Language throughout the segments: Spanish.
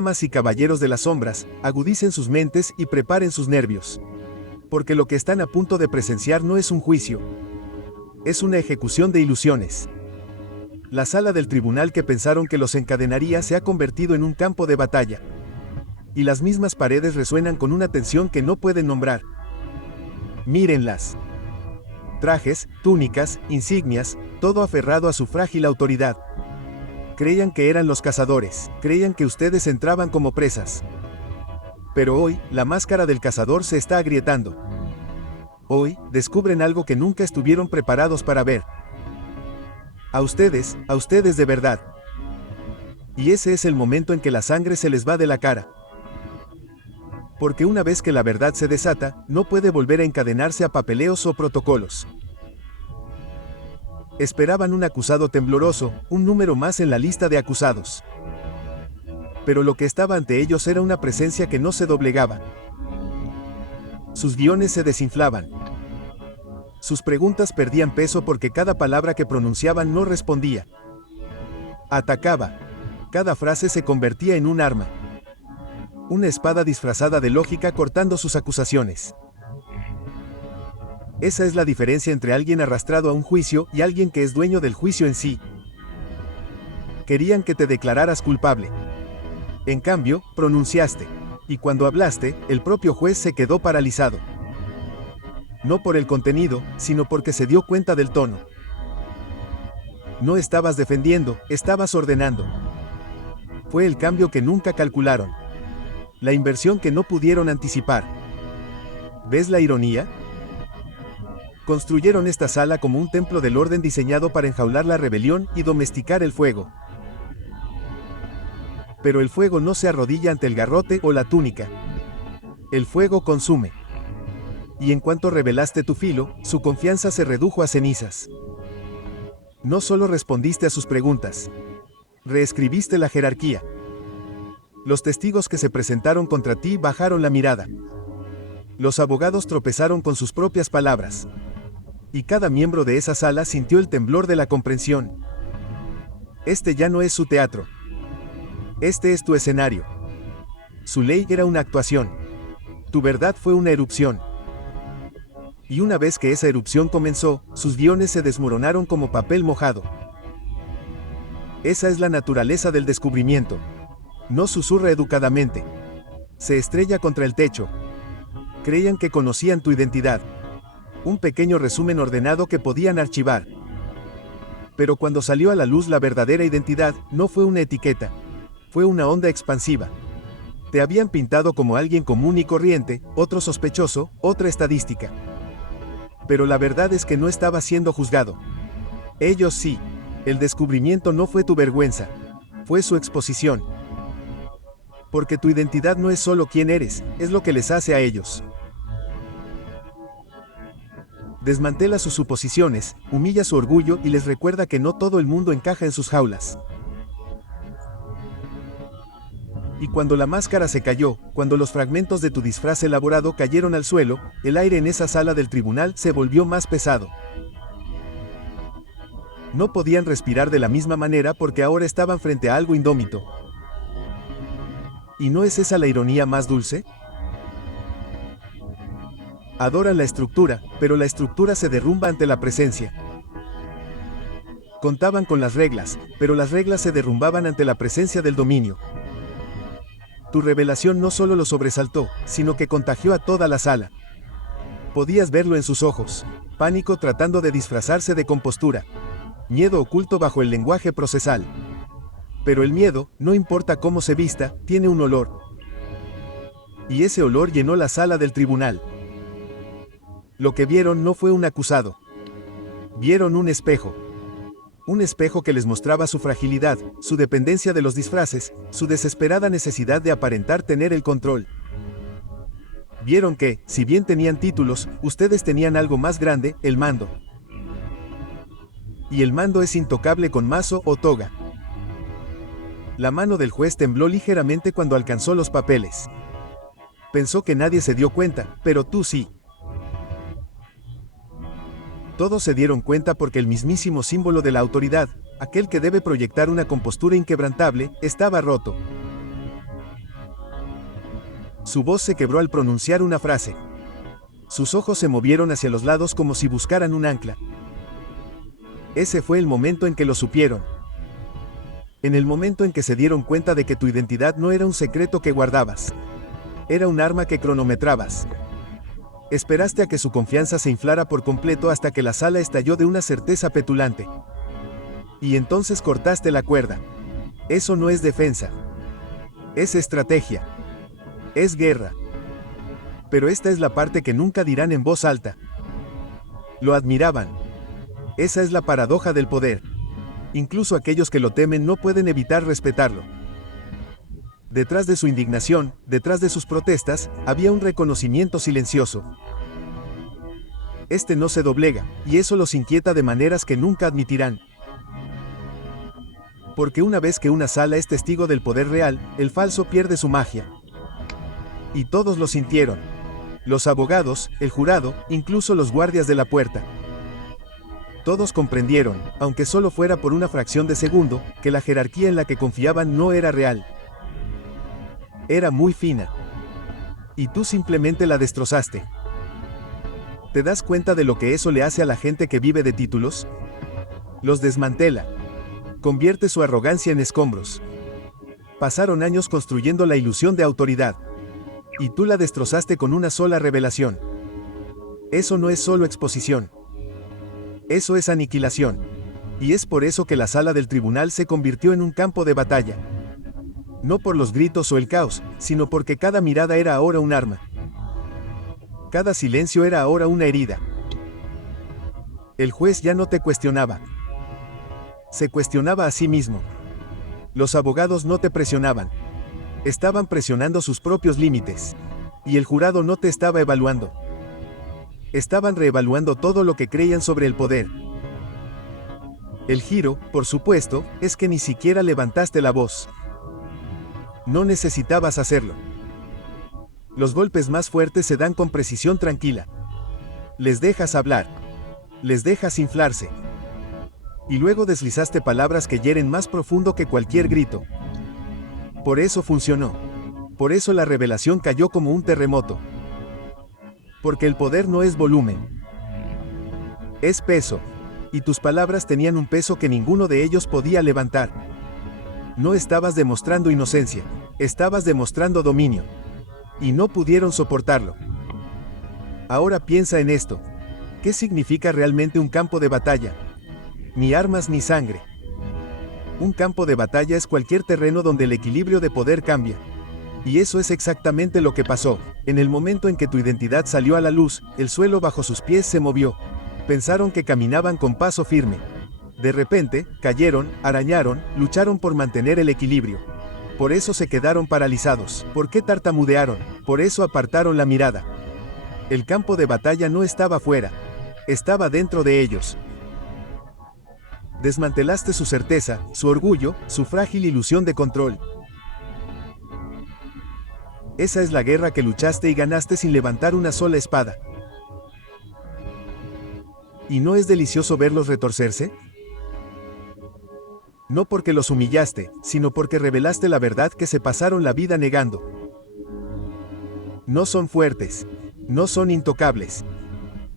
Damas y caballeros de las sombras, agudicen sus mentes y preparen sus nervios. Porque lo que están a punto de presenciar no es un juicio. Es una ejecución de ilusiones. La sala del tribunal que pensaron que los encadenaría se ha convertido en un campo de batalla. Y las mismas paredes resuenan con una tensión que no pueden nombrar. Mírenlas. Trajes, túnicas, insignias, todo aferrado a su frágil autoridad. Creían que eran los cazadores, creían que ustedes entraban como presas. Pero hoy, la máscara del cazador se está agrietando. Hoy, descubren algo que nunca estuvieron preparados para ver. A ustedes de verdad. Y ese es el momento en que la sangre se les va de la cara. Porque una vez que la verdad se desata, no puede volver a encadenarse a papeleos o protocolos. Esperaban un acusado tembloroso, un número más en la lista de acusados. Pero lo que estaba ante ellos era una presencia que no se doblegaba. Sus guiones se desinflaban. Sus preguntas perdían peso porque cada palabra que pronunciaban no respondía. Atacaba. Cada frase se convertía en un arma. Una espada disfrazada de lógica cortando sus acusaciones. Esa es la diferencia entre alguien arrastrado a un juicio y alguien que es dueño del juicio en sí. Querían que te declararas culpable. En cambio, pronunciaste. Y cuando hablaste, el propio juez se quedó paralizado. No por el contenido, sino porque se dio cuenta del tono. No estabas defendiendo, estabas ordenando. Fue el cambio que nunca calcularon. La inversión que no pudieron anticipar. ¿Ves la ironía? Construyeron esta sala como un templo del orden diseñado para enjaular la rebelión y domesticar el fuego. Pero el fuego no se arrodilla ante el garrote o la túnica. El fuego consume. Y en cuanto revelaste tu filo, su confianza se redujo a cenizas. No solo respondiste a sus preguntas. Reescribiste la jerarquía. Los testigos que se presentaron contra ti bajaron la mirada. Los abogados tropezaron con sus propias palabras. Y cada miembro de esa sala sintió el temblor de la comprensión. Este ya no es su teatro. Este es tu escenario. Su ley era una actuación. Tu verdad fue una erupción. Y una vez que esa erupción comenzó, sus guiones se desmoronaron como papel mojado. Esa es la naturaleza del descubrimiento. No susurra educadamente. Se estrella contra el techo. Creían que conocían tu identidad. Un pequeño resumen ordenado que podían archivar. Pero cuando salió a la luz la verdadera identidad, no fue una etiqueta. Fue una onda expansiva. Te habían pintado como alguien común y corriente, otro sospechoso, otra estadística. Pero la verdad es que no estaba siendo juzgado. Ellos sí. El descubrimiento no fue tu vergüenza. Fue su exposición. Porque tu identidad no es solo quién eres, es lo que les hace a ellos. Desmantela sus suposiciones, humilla su orgullo y les recuerda que no todo el mundo encaja en sus jaulas. Y cuando la máscara se cayó, cuando los fragmentos de tu disfraz elaborado cayeron al suelo, el aire en esa sala del tribunal se volvió más pesado. No podían respirar de la misma manera porque ahora estaban frente a algo indómito. ¿Y no es esa la ironía más dulce? Adoran la estructura, pero la estructura se derrumba ante la presencia. Contaban con las reglas, pero las reglas se derrumbaban ante la presencia del dominio. Tu revelación no solo lo sobresaltó, sino que contagió a toda la sala. Podías verlo en sus ojos. Pánico tratando de disfrazarse de compostura. Miedo oculto bajo el lenguaje procesal. Pero el miedo, no importa cómo se vista, tiene un olor. Y ese olor llenó la sala del tribunal. Lo que vieron no fue un acusado. Vieron un espejo. Un espejo que les mostraba su fragilidad, su dependencia de los disfraces, su desesperada necesidad de aparentar tener el control. Vieron que, si bien tenían títulos, ustedes tenían algo más grande, el mando. Y el mando es intocable con mazo o toga. La mano del juez tembló ligeramente cuando alcanzó los papeles. Pensó que nadie se dio cuenta, pero tú sí. Todos se dieron cuenta porque el mismísimo símbolo de la autoridad, aquel que debe proyectar una compostura inquebrantable, estaba roto. Su voz se quebró al pronunciar una frase. Sus ojos se movieron hacia los lados como si buscaran un ancla. Ese fue el momento en que lo supieron. En el momento en que se dieron cuenta de que tu identidad no era un secreto que guardabas. Era un arma que cronometrabas. Esperaste a que su confianza se inflara por completo hasta que la sala estalló de una certeza petulante. Y entonces cortaste la cuerda. Eso no es defensa. Es estrategia. Es guerra. Pero esta es la parte que nunca dirán en voz alta. Lo admiraban. Esa es la paradoja del poder. Incluso aquellos que lo temen no pueden evitar respetarlo. Detrás de su indignación, detrás de sus protestas, había un reconocimiento silencioso. Este no se doblega, y eso los inquieta de maneras que nunca admitirán. Porque una vez que una sala es testigo del poder real, el falso pierde su magia. Y todos lo sintieron. Los abogados, el jurado, incluso los guardias de la puerta. Todos comprendieron, aunque solo fuera por una fracción de segundo, que la jerarquía en la que confiaban no era real. Era muy fina. Y tú simplemente la destrozaste. ¿Te das cuenta de lo que eso le hace a la gente que vive de títulos? Los desmantela. Convierte su arrogancia en escombros. Pasaron años construyendo la ilusión de autoridad. Y tú la destrozaste con una sola revelación. Eso no es solo exposición. Eso es aniquilación. Y es por eso que la sala del tribunal se convirtió en un campo de batalla. No por los gritos o el caos, sino porque cada mirada era ahora un arma. Cada silencio era ahora una herida. El juez ya no te cuestionaba. Se cuestionaba a sí mismo. Los abogados no te presionaban. Estaban presionando sus propios límites. Y el jurado no te estaba evaluando. Estaban reevaluando todo lo que creían sobre el poder. El giro, por supuesto, es que ni siquiera levantaste la voz. No necesitabas hacerlo. Los golpes más fuertes se dan con precisión tranquila. Les dejas hablar. Les dejas inflarse. Y luego deslizaste palabras que hieren más profundo que cualquier grito. Por eso funcionó. Por eso la revelación cayó como un terremoto. Porque el poder no es volumen. Es peso. Y tus palabras tenían un peso que ninguno de ellos podía levantar. No estabas demostrando inocencia. Estabas demostrando dominio. Y no pudieron soportarlo. Ahora piensa en esto. ¿Qué significa realmente un campo de batalla? Ni armas ni sangre. Un campo de batalla es cualquier terreno donde el equilibrio de poder cambia. Y eso es exactamente lo que pasó. En el momento en que tu identidad salió a la luz, el suelo bajo sus pies se movió. Pensaron que caminaban con paso firme. De repente, cayeron, arañaron, lucharon por mantener el equilibrio. Por eso se quedaron paralizados. ¿Por qué tartamudearon? Por eso apartaron la mirada. El campo de batalla no estaba fuera. Estaba dentro de ellos. Desmantelaste su certeza, su orgullo, su frágil ilusión de control. Esa es la guerra que luchaste y ganaste sin levantar una sola espada. ¿Y no es delicioso verlos retorcerse? No porque los humillaste, sino porque revelaste la verdad que se pasaron la vida negando. No son fuertes. No son intocables.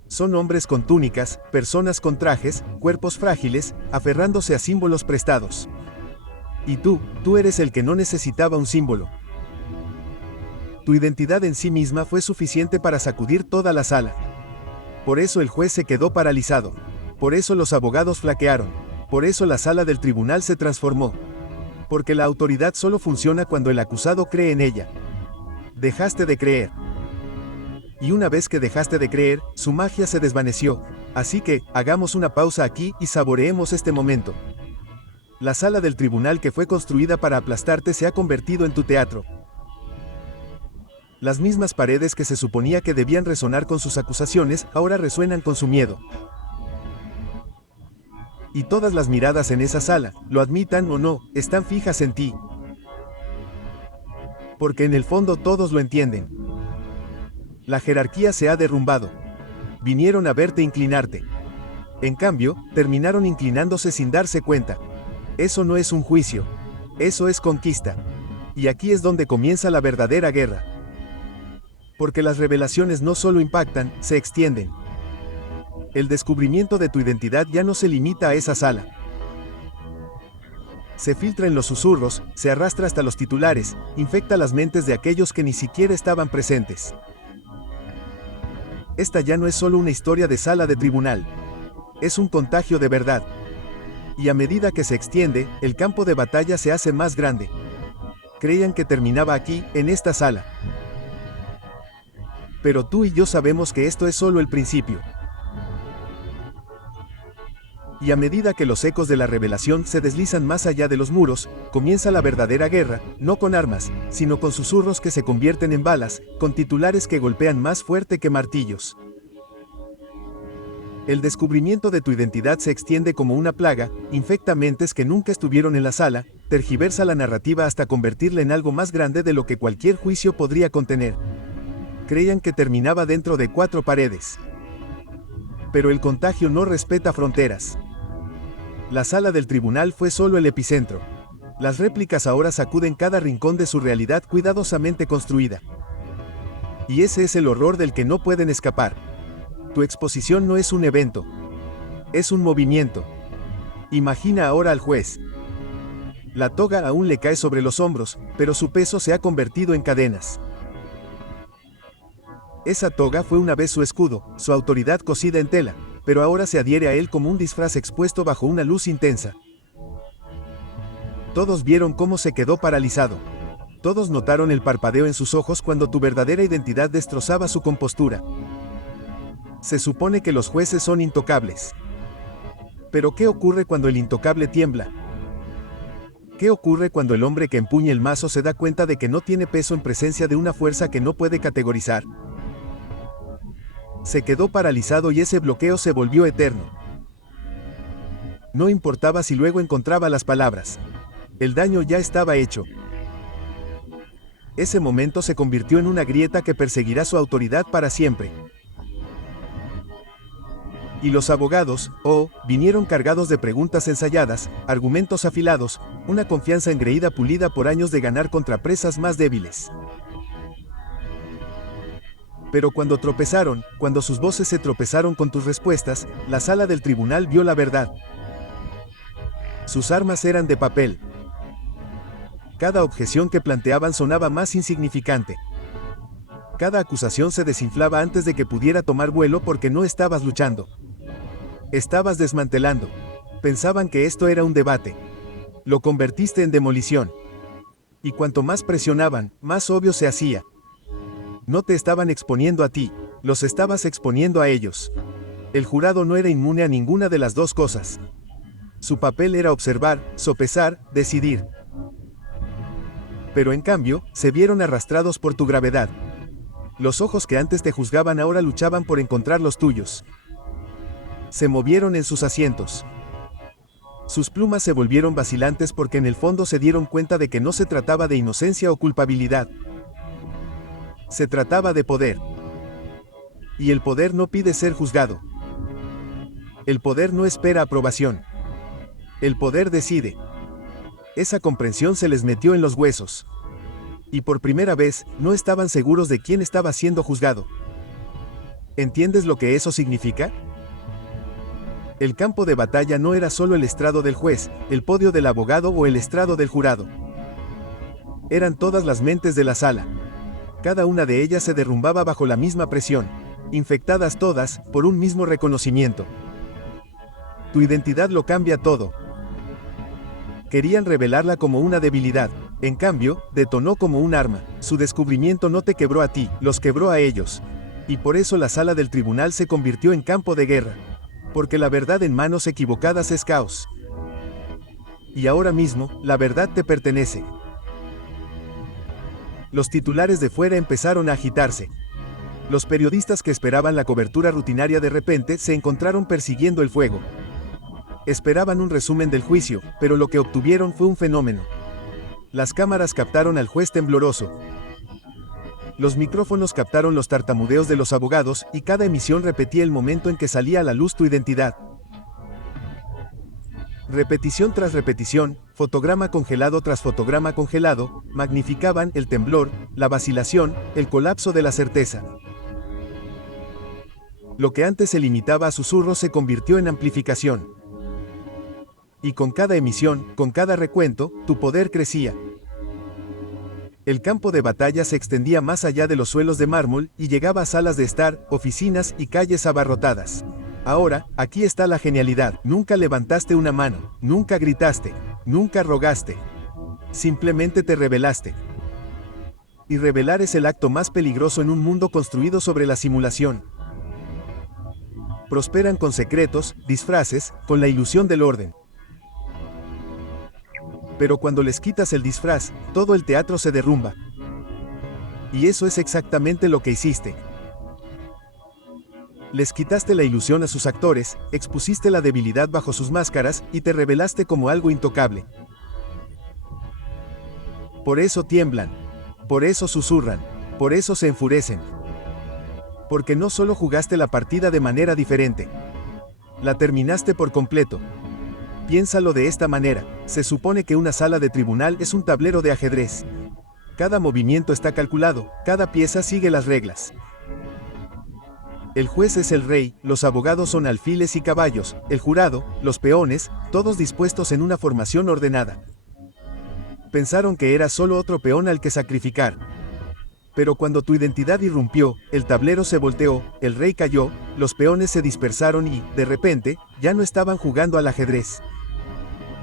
Son hombres con túnicas, personas con trajes, cuerpos frágiles, aferrándose a símbolos prestados. Y tú eres el que no necesitaba un símbolo. Tu identidad en sí misma fue suficiente para sacudir toda la sala. Por eso el juez se quedó paralizado. Por eso los abogados flaquearon. Por eso la sala del tribunal se transformó. Porque la autoridad solo funciona cuando el acusado cree en ella. Dejaste de creer. Y una vez que dejaste de creer, su magia se desvaneció. Así que, hagamos una pausa aquí y saboreemos este momento. La sala del tribunal que fue construida para aplastarte se ha convertido en tu teatro. Las mismas paredes que se suponía que debían resonar con sus acusaciones, ahora resuenan con su miedo. Y todas las miradas en esa sala, lo admitan o no, están fijas en ti. Porque en el fondo todos lo entienden. La jerarquía se ha derrumbado. Vinieron a verte inclinarte. En cambio, terminaron inclinándose sin darse cuenta. Eso no es un juicio. Eso es conquista. Y aquí es donde comienza la verdadera guerra. Porque las revelaciones no solo impactan, se extienden. El descubrimiento de tu identidad ya no se limita a esa sala. Se filtra en los susurros, se arrastra hasta los titulares, infecta las mentes de aquellos que ni siquiera estaban presentes. Esta ya no es solo una historia de sala de tribunal. Es un contagio de verdad. Y a medida que se extiende, el campo de batalla se hace más grande. Creían que terminaba aquí, en esta sala. Pero tú y yo sabemos que esto es solo el principio. Y a medida que los ecos de la revelación se deslizan más allá de los muros, comienza la verdadera guerra, no con armas, sino con susurros que se convierten en balas, con titulares que golpean más fuerte que martillos. El descubrimiento de tu identidad se extiende como una plaga, infecta mentes que nunca estuvieron en la sala, tergiversa la narrativa hasta convertirla en algo más grande de lo que cualquier juicio podría contener. Creían que terminaba dentro de 4 paredes. Pero el contagio no respeta fronteras. La sala del tribunal fue solo el epicentro. Las réplicas ahora sacuden cada rincón de su realidad cuidadosamente construida. Y ese es el horror del que no pueden escapar. Tu exposición no es un evento. Es un movimiento. Imagina ahora al juez. La toga aún le cae sobre los hombros, pero su peso se ha convertido en cadenas. Esa toga fue una vez su escudo, su autoridad cosida en tela, pero ahora se adhiere a él como un disfraz expuesto bajo una luz intensa. Todos vieron cómo se quedó paralizado. Todos notaron el parpadeo en sus ojos cuando tu verdadera identidad destrozaba su compostura. Se supone que los jueces son intocables. Pero ¿qué ocurre cuando el intocable tiembla? ¿Qué ocurre cuando el hombre que empuña el mazo se da cuenta de que no tiene peso en presencia de una fuerza que no puede categorizar? Se quedó paralizado y ese bloqueo se volvió eterno. No importaba si luego encontraba las palabras. El daño ya estaba hecho. Ese momento se convirtió en una grieta que perseguirá su autoridad para siempre. Y los abogados, vinieron cargados de preguntas ensayadas, argumentos afilados, una confianza engreída pulida por años de ganar contra presas más débiles. Pero cuando tropezaron, cuando sus voces se tropezaron con tus respuestas, la sala del tribunal vio la verdad. Sus armas eran de papel. Cada objeción que planteaban sonaba más insignificante. Cada acusación se desinflaba antes de que pudiera tomar vuelo porque no estabas luchando. Estabas desmantelando. Pensaban que esto era un debate. Lo convertiste en demolición. Y cuanto más presionaban, más obvio se hacía. No te estaban exponiendo a ti, los estabas exponiendo a ellos. El jurado no era inmune a ninguna de las dos cosas. Su papel era observar, sopesar, decidir. Pero en cambio, se vieron arrastrados por tu gravedad. Los ojos que antes te juzgaban ahora luchaban por encontrar los tuyos. Se movieron en sus asientos. Sus plumas se volvieron vacilantes porque en el fondo se dieron cuenta de que no se trataba de inocencia o culpabilidad. Se trataba de poder. Y el poder no pide ser juzgado. El poder no espera aprobación. El poder decide. Esa comprensión se les metió en los huesos. Y por primera vez, no estaban seguros de quién estaba siendo juzgado. ¿Entiendes lo que eso significa? El campo de batalla no era solo el estrado del juez, el podio del abogado o el estrado del jurado. Eran todas las mentes de la sala. Cada una de ellas se derrumbaba bajo la misma presión, infectadas todas por un mismo reconocimiento. Tu identidad lo cambia todo. Querían revelarla como una debilidad, en cambio, detonó como un arma. Su descubrimiento no te quebró a ti, los quebró a ellos. Y por eso la sala del tribunal se convirtió en campo de guerra. Porque la verdad en manos equivocadas es caos. Y ahora mismo, la verdad te pertenece. Los titulares de fuera empezaron a agitarse. Los periodistas que esperaban la cobertura rutinaria de repente se encontraron persiguiendo el fuego. Esperaban un resumen del juicio, pero lo que obtuvieron fue un fenómeno. Las cámaras captaron al juez tembloroso. Los micrófonos captaron los tartamudeos de los abogados y cada emisión repetía el momento en que salía a la luz tu identidad. Repetición tras repetición, fotograma congelado tras fotograma congelado, magnificaban el temblor, la vacilación, el colapso de la certeza. Lo que antes se limitaba a susurros se convirtió en amplificación. Y con cada emisión, con cada recuento, tu poder crecía. El campo de batalla se extendía más allá de los suelos de mármol y llegaba a salas de estar, oficinas y calles abarrotadas. Ahora, aquí está la genialidad. Nunca levantaste una mano, nunca gritaste, nunca rogaste. Simplemente te rebelaste. Y rebelar es el acto más peligroso en un mundo construido sobre la simulación. Prosperan con secretos, disfraces, con la ilusión del orden. Pero cuando les quitas el disfraz, todo el teatro se derrumba. Y eso es exactamente lo que hiciste. Les quitaste la ilusión a sus actores, expusiste la debilidad bajo sus máscaras y te revelaste como algo intocable. Por eso tiemblan. Por eso susurran. Por eso se enfurecen. Porque no solo jugaste la partida de manera diferente. La terminaste por completo. Piénsalo de esta manera, se supone que una sala de tribunal es un tablero de ajedrez. Cada movimiento está calculado, cada pieza sigue las reglas. El juez es el rey, los abogados son alfiles y caballos, el jurado, los peones, todos dispuestos en una formación ordenada. Pensaron que era solo otro peón al que sacrificar. Pero cuando tu identidad irrumpió, el tablero se volteó, el rey cayó, los peones se dispersaron y, de repente, ya no estaban jugando al ajedrez.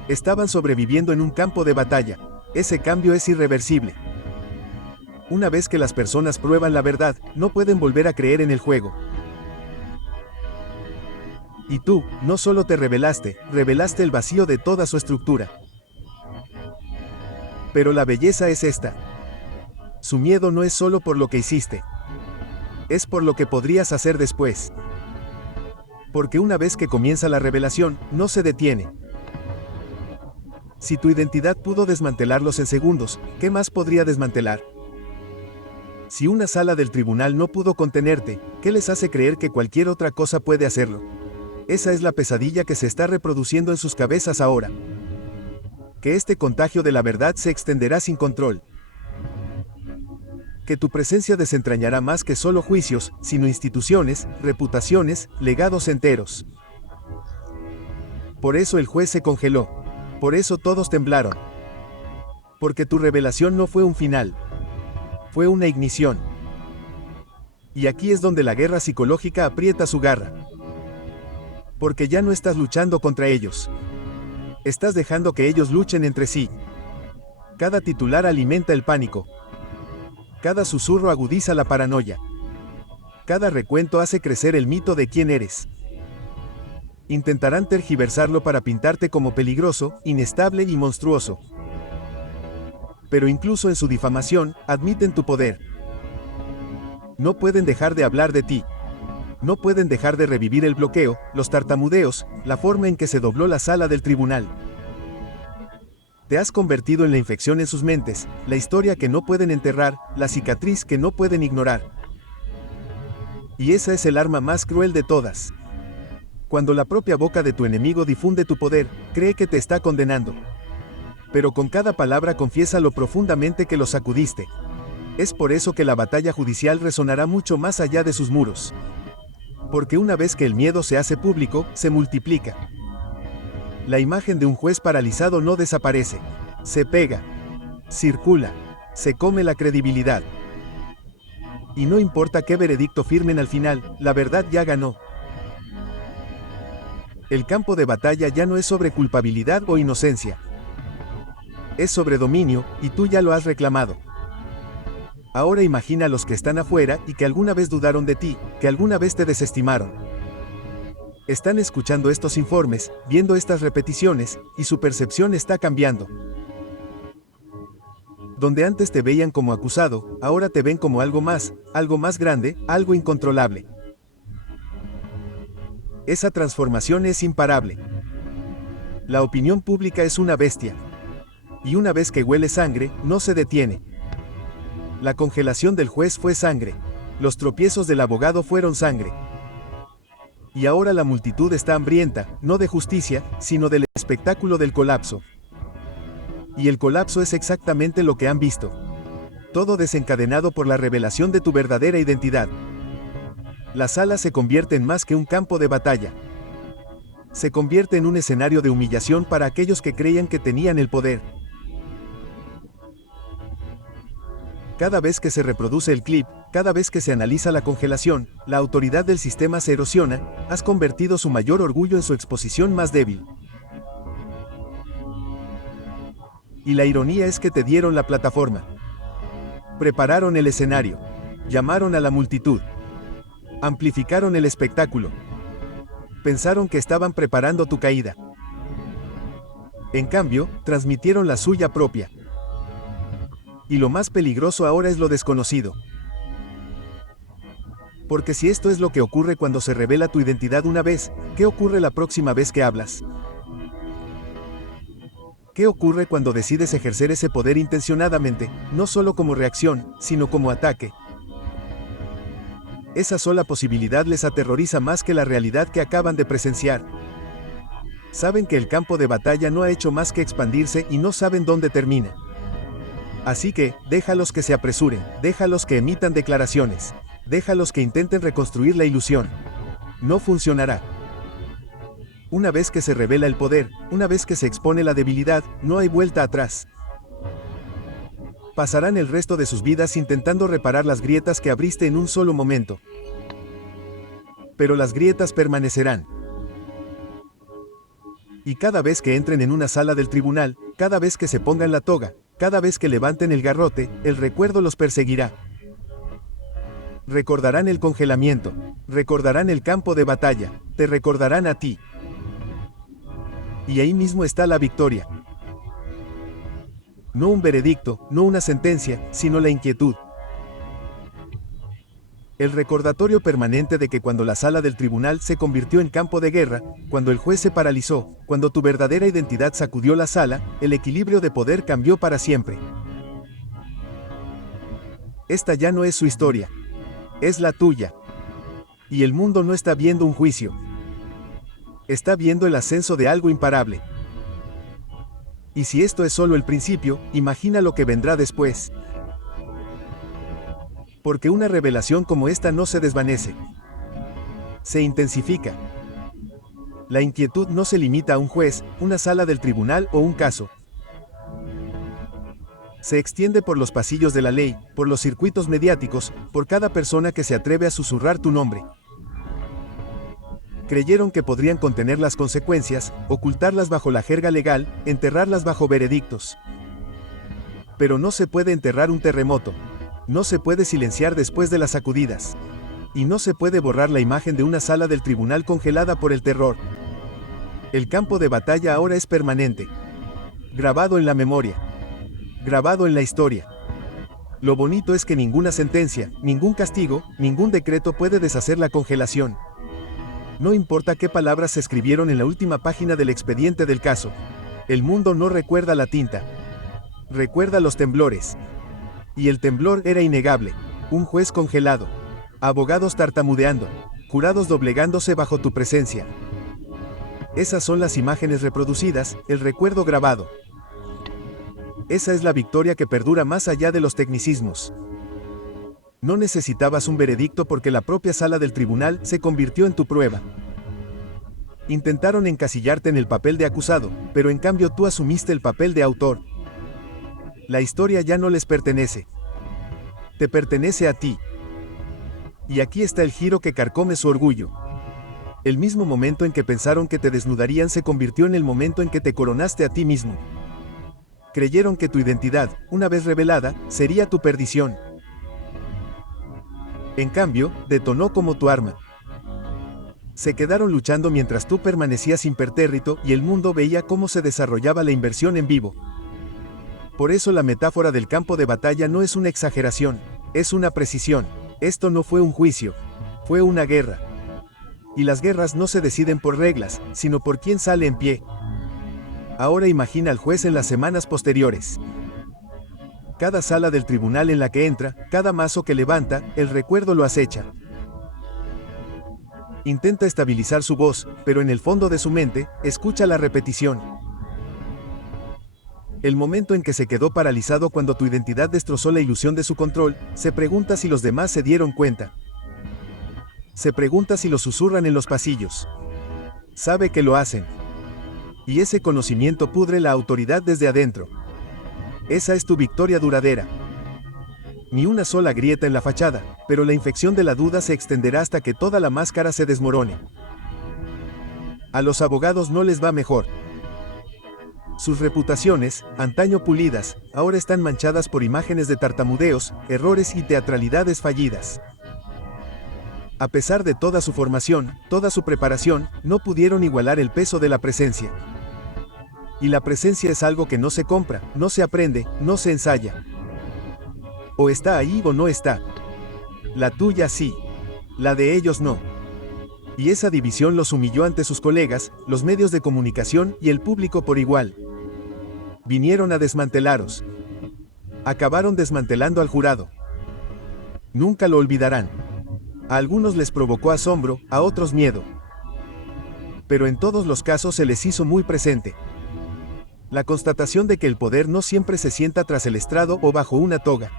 Estaban sobreviviendo en un campo de batalla. Ese cambio es irreversible. Una vez que las personas prueban la verdad, no pueden volver a creer en el juego. Y tú, no solo te revelaste el vacío de toda su estructura. Pero la belleza es esta. Su miedo no es solo por lo que hiciste. Es por lo que podrías hacer después. Porque una vez que comienza la revelación, no se detiene. Si tu identidad pudo desmantelarlos en segundos, ¿qué más podría desmantelar? Si una sala del tribunal no pudo contenerte, ¿qué les hace creer que cualquier otra cosa puede hacerlo? Esa es la pesadilla que se está reproduciendo en sus cabezas ahora. Que este contagio de la verdad se extenderá sin control. Que tu presencia desentrañará más que solo juicios, sino instituciones, reputaciones, legados enteros. Por eso el juez se congeló. Por eso todos temblaron. Porque tu revelación no fue un final. Fue una ignición. Y aquí es donde la guerra psicológica aprieta su garra. Porque ya no estás luchando contra ellos. Estás dejando que ellos luchen entre sí. Cada titular alimenta el pánico. Cada susurro agudiza la paranoia. Cada recuento hace crecer el mito de quién eres. Intentarán tergiversarlo para pintarte como peligroso, inestable y monstruoso. Pero incluso en su difamación, admiten tu poder. No pueden dejar de hablar de ti. No pueden dejar de revivir el bloqueo, los tartamudeos, la forma en que se dobló la sala del tribunal. Te has convertido en la infección en sus mentes, la historia que no pueden enterrar, la cicatriz que no pueden ignorar. Y esa es el arma más cruel de todas. Cuando la propia boca de tu enemigo difunde tu poder, cree que te está condenando. Pero con cada palabra confiesa lo profundamente que lo sacudiste. Es por eso que la batalla judicial resonará mucho más allá de sus muros. Porque una vez que el miedo se hace público, se multiplica. La imagen de un juez paralizado no desaparece. Se pega. Circula. Se come la credibilidad. Y no importa qué veredicto firmen al final, la verdad ya ganó. El campo de batalla ya no es sobre culpabilidad o inocencia. Es sobre dominio, y tú ya lo has reclamado. Ahora imagina a los que están afuera y que alguna vez dudaron de ti, que alguna vez te desestimaron. Están escuchando estos informes, viendo estas repeticiones, y su percepción está cambiando. Donde antes te veían como acusado, ahora te ven como algo más grande, algo incontrolable. Esa transformación es imparable. La opinión pública es una bestia. Y una vez que huele sangre, no se detiene. La congelación del juez fue sangre. Los tropiezos del abogado fueron sangre. Y ahora la multitud está hambrienta, no de justicia, sino del espectáculo del colapso. Y el colapso es exactamente lo que han visto. Todo desencadenado por la revelación de tu verdadera identidad. La sala se convierte en más que un campo de batalla. Se convierte en un escenario de humillación para aquellos que creían que tenían el poder. Cada vez que se reproduce el clip, cada vez que se analiza la congelación, la autoridad del sistema se erosiona, has convertido su mayor orgullo en su exposición más débil. Y la ironía es que te dieron la plataforma. Prepararon el escenario. Llamaron a la multitud. Amplificaron el espectáculo. Pensaron que estaban preparando tu caída. En cambio, transmitieron la suya propia. Y lo más peligroso ahora es lo desconocido. Porque si esto es lo que ocurre cuando se revela tu identidad una vez, ¿qué ocurre la próxima vez que hablas? ¿Qué ocurre cuando decides ejercer ese poder intencionadamente, no solo como reacción, sino como ataque? Esa sola posibilidad les aterroriza más que la realidad que acaban de presenciar. Saben que el campo de batalla no ha hecho más que expandirse y no saben dónde termina. Así que, déjalos que se apresuren, déjalos que emitan declaraciones, déjalos que intenten reconstruir la ilusión. No funcionará. Una vez que se revela el poder, una vez que se expone la debilidad, no hay vuelta atrás. Pasarán el resto de sus vidas intentando reparar las grietas que abriste en un solo momento. Pero las grietas permanecerán. Y cada vez que entren en una sala del tribunal, cada vez que se pongan la toga, cada vez que levanten el garrote, el recuerdo los perseguirá. Recordarán el congelamiento, recordarán el campo de batalla, te recordarán a ti. Y ahí mismo está la victoria. No un veredicto, no una sentencia, sino la inquietud. El recordatorio permanente de que cuando la sala del tribunal se convirtió en campo de guerra, cuando el juez se paralizó, cuando tu verdadera identidad sacudió la sala, el equilibrio de poder cambió para siempre. Esta ya no es su historia. Es la tuya. Y el mundo no está viendo un juicio. Está viendo el ascenso de algo imparable. Y si esto es solo el principio, imagina lo que vendrá después. Porque una revelación como esta no se desvanece. Se intensifica. La inquietud no se limita a un juez, una sala del tribunal o un caso. Se extiende por los pasillos de la ley, por los circuitos mediáticos, por cada persona que se atreve a susurrar tu nombre. Creyeron que podrían contener las consecuencias, ocultarlas bajo la jerga legal, enterrarlas bajo veredictos. Pero no se puede enterrar un terremoto. No se puede silenciar después de las sacudidas. Y no se puede borrar la imagen de una sala del tribunal congelada por el terror. El campo de batalla ahora es permanente. Grabado en la memoria. Grabado en la historia. Lo bonito es que ninguna sentencia, ningún castigo, ningún decreto puede deshacer la congelación. No importa qué palabras se escribieron en la última página del expediente del caso. El mundo no recuerda la tinta. Recuerda los temblores. Y el temblor era innegable. Un juez congelado. Abogados tartamudeando. Jurados doblegándose bajo tu presencia. Esas son las imágenes reproducidas, el recuerdo grabado. Esa es la victoria que perdura más allá de los tecnicismos. No necesitabas un veredicto porque la propia sala del tribunal se convirtió en tu prueba. Intentaron encasillarte en el papel de acusado, pero en cambio tú asumiste el papel de autor. La historia ya no les pertenece. Te pertenece a ti. Y aquí está el giro que carcome su orgullo. El mismo momento en que pensaron que te desnudarían se convirtió en el momento en que te coronaste a ti mismo. Creyeron que tu identidad, una vez revelada, sería tu perdición. En cambio, detonó como tu arma. Se quedaron luchando mientras tú permanecías impertérrito y el mundo veía cómo se desarrollaba la inversión en vivo. Por eso la metáfora del campo de batalla no es una exageración, es una precisión. Esto no fue un juicio, fue una guerra. Y las guerras no se deciden por reglas, sino por quién sale en pie. Ahora imagina al juez en las semanas posteriores. Cada sala del tribunal en la que entra, cada mazo que levanta, el recuerdo lo acecha. Intenta estabilizar su voz, pero en el fondo de su mente, escucha la repetición. El momento en que se quedó paralizado cuando tu identidad destrozó la ilusión de su control, se pregunta si los demás se dieron cuenta. Se pregunta si lo susurran en los pasillos. Sabe que lo hacen. Y ese conocimiento pudre la autoridad desde adentro. Esa es tu victoria duradera. Ni una sola grieta en la fachada, pero la infección de la duda se extenderá hasta que toda la máscara se desmorone. A los abogados no les va mejor. Sus reputaciones, antaño pulidas, ahora están manchadas por imágenes de tartamudeos, errores y teatralidades fallidas. A pesar de toda su formación, toda su preparación, no pudieron igualar el peso de la presencia. Y la presencia es algo que no se compra, no se aprende, no se ensaya. O está ahí o no está. La tuya sí. La de ellos no. Y esa división los humilló ante sus colegas, los medios de comunicación y el público por igual. Vinieron a desmantelaros. Acabaron desmantelando al jurado. Nunca lo olvidarán. A algunos les provocó asombro, a otros miedo. Pero en todos los casos se les hizo muy presente. La constatación de que el poder no siempre se sienta tras el estrado o bajo una toga.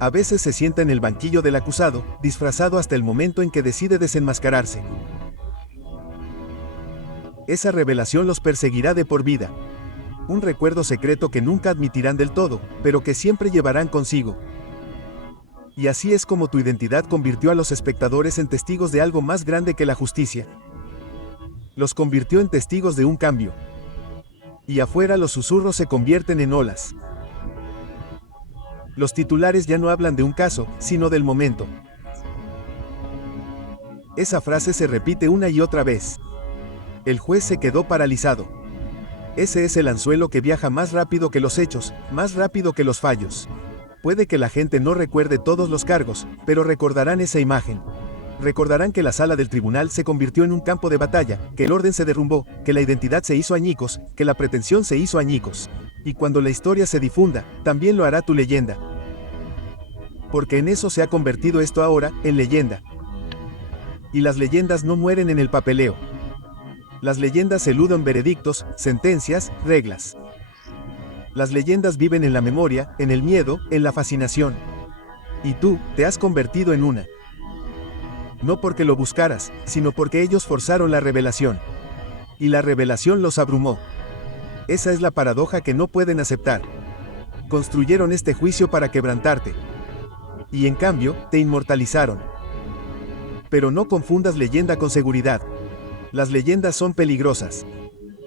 A veces se sienta en el banquillo del acusado, disfrazado hasta el momento en que decide desenmascararse. Esa revelación los perseguirá de por vida. Un recuerdo secreto que nunca admitirán del todo, pero que siempre llevarán consigo. Y así es como tu identidad convirtió a los espectadores en testigos de algo más grande que la justicia. Los convirtió en testigos de un cambio. Y afuera los susurros se convierten en olas. Los titulares ya no hablan de un caso, sino del momento. Esa frase se repite una y otra vez. El juez se quedó paralizado. Ese es el anzuelo que viaja más rápido que los hechos, más rápido que los fallos. Puede que la gente no recuerde todos los cargos, pero recordarán esa imagen. Recordarán que la sala del tribunal se convirtió en un campo de batalla, que el orden se derrumbó, que la identidad se hizo añicos, que la pretensión se hizo añicos. Y cuando la historia se difunda, también lo hará tu leyenda. Porque en eso se ha convertido esto ahora, en leyenda. Y las leyendas no mueren en el papeleo. Las leyendas eludan veredictos, sentencias, reglas. Las leyendas viven en la memoria, en el miedo, en la fascinación. Y tú, te has convertido en una. No porque lo buscaras, sino porque ellos forzaron la revelación. Y la revelación los abrumó. Esa es la paradoja que no pueden aceptar. Construyeron este juicio para quebrantarte. Y en cambio, te inmortalizaron. Pero no confundas leyenda con seguridad. Las leyendas son peligrosas.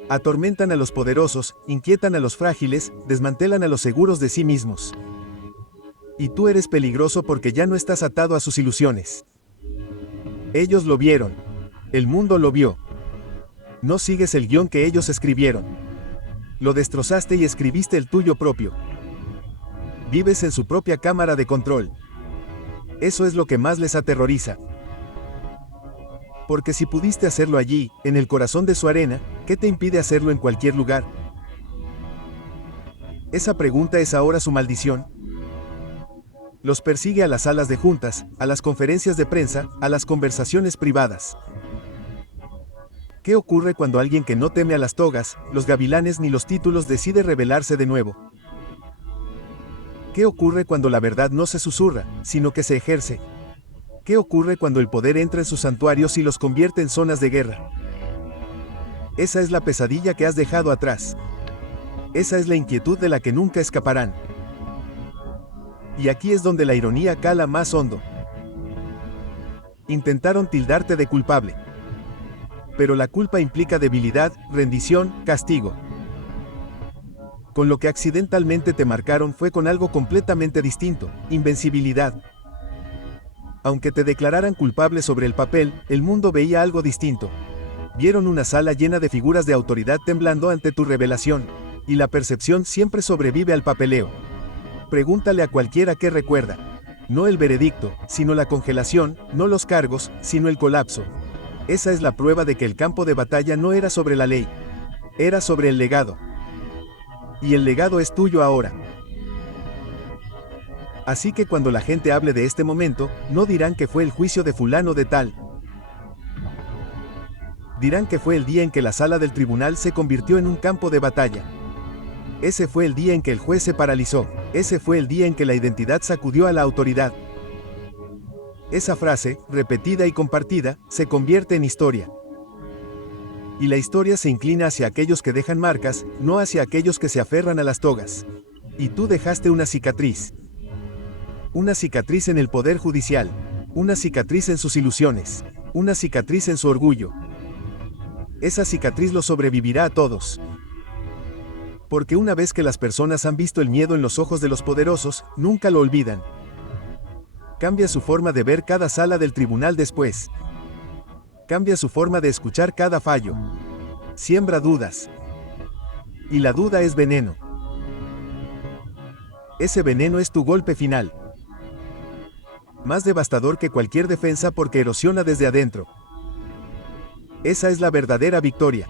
Atormentan a los poderosos, inquietan a los frágiles, desmantelan a los seguros de sí mismos. Y tú eres peligroso porque ya no estás atado a sus ilusiones. Ellos lo vieron. El mundo lo vio. No sigues el guión que ellos escribieron. Lo destrozaste y escribiste el tuyo propio. Vives en su propia cámara de control. Eso es lo que más les aterroriza. Porque si pudiste hacerlo allí, en el corazón de su arena, ¿qué te impide hacerlo en cualquier lugar? Esa pregunta es ahora su maldición. Los persigue a las salas de juntas, a las conferencias de prensa, a las conversaciones privadas. ¿Qué ocurre cuando alguien que no teme a las togas, los gavilanes ni los títulos decide rebelarse de nuevo? ¿Qué ocurre cuando la verdad no se susurra, sino que se ejerce? ¿Qué ocurre cuando el poder entra en sus santuarios y los convierte en zonas de guerra? Esa es la pesadilla que has dejado atrás. Esa es la inquietud de la que nunca escaparán. Y aquí es donde la ironía cala más hondo. Intentaron tildarte de culpable. Pero la culpa implica debilidad, rendición, castigo. Con lo que accidentalmente te marcaron fue con algo completamente distinto, invencibilidad. Aunque te declararan culpable sobre el papel, el mundo veía algo distinto. Vieron una sala llena de figuras de autoridad temblando ante tu revelación, y la percepción siempre sobrevive al papeleo. Pregúntale a cualquiera qué recuerda. No el veredicto, sino la congelación, no los cargos, sino el colapso. Esa es la prueba de que el campo de batalla no era sobre la ley. Era sobre el legado. Y el legado es tuyo ahora. Así que cuando la gente hable de este momento, no dirán que fue el juicio de fulano de tal. Dirán que fue el día en que la sala del tribunal se convirtió en un campo de batalla. Ese fue el día en que el juez se paralizó. Ese fue el día en que la identidad sacudió a la autoridad. Esa frase, repetida y compartida, se convierte en historia. Y la historia se inclina hacia aquellos que dejan marcas, no hacia aquellos que se aferran a las togas. Y tú dejaste una cicatriz. Una cicatriz en el poder judicial. Una cicatriz en sus ilusiones. Una cicatriz en su orgullo. Esa cicatriz los sobrevivirá a todos. Porque una vez que las personas han visto el miedo en los ojos de los poderosos, nunca lo olvidan. Cambia su forma de ver cada sala del tribunal después. Cambia su forma de escuchar cada fallo. Siembra dudas. Y la duda es veneno. Ese veneno es tu golpe final. Más devastador que cualquier defensa porque erosiona desde adentro. Esa es la verdadera victoria.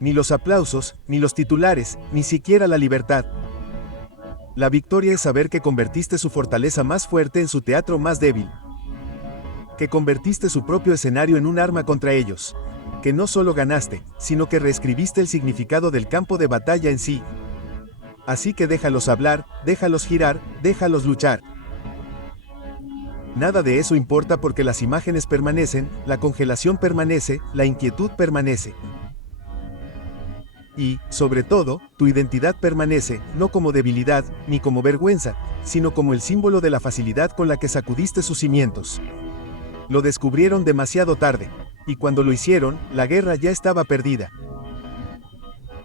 Ni los aplausos, ni los titulares, ni siquiera la libertad. La victoria es saber que convertiste su fortaleza más fuerte en su teatro más débil. Que convertiste su propio escenario en un arma contra ellos. Que no solo ganaste, sino que reescribiste el significado del campo de batalla en sí. Así que déjalos hablar, déjalos girar, déjalos luchar. Nada de eso importa porque las imágenes permanecen, la congelación permanece, la inquietud permanece. Y, sobre todo, tu identidad permanece, no como debilidad, ni como vergüenza, sino como el símbolo de la facilidad con la que sacudiste sus cimientos. Lo descubrieron demasiado tarde, y cuando lo hicieron, la guerra ya estaba perdida.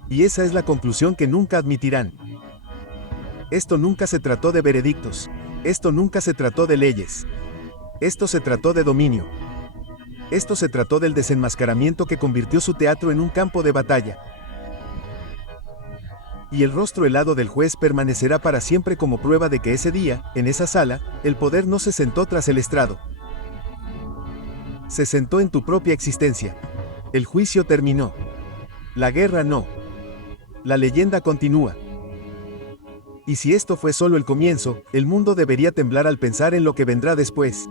Y esa es la conclusión que nunca admitirán. Esto nunca se trató de veredictos. Esto nunca se trató de leyes. Esto se trató de dominio. Esto se trató del desenmascaramiento que convirtió su teatro en un campo de batalla. Y el rostro helado del juez permanecerá para siempre como prueba de que ese día, en esa sala, el poder no se sentó tras el estrado. Se sentó en tu propia existencia. El juicio terminó. La guerra no. La leyenda continúa. Y si esto fue solo el comienzo, el mundo debería temblar al pensar en lo que vendrá después.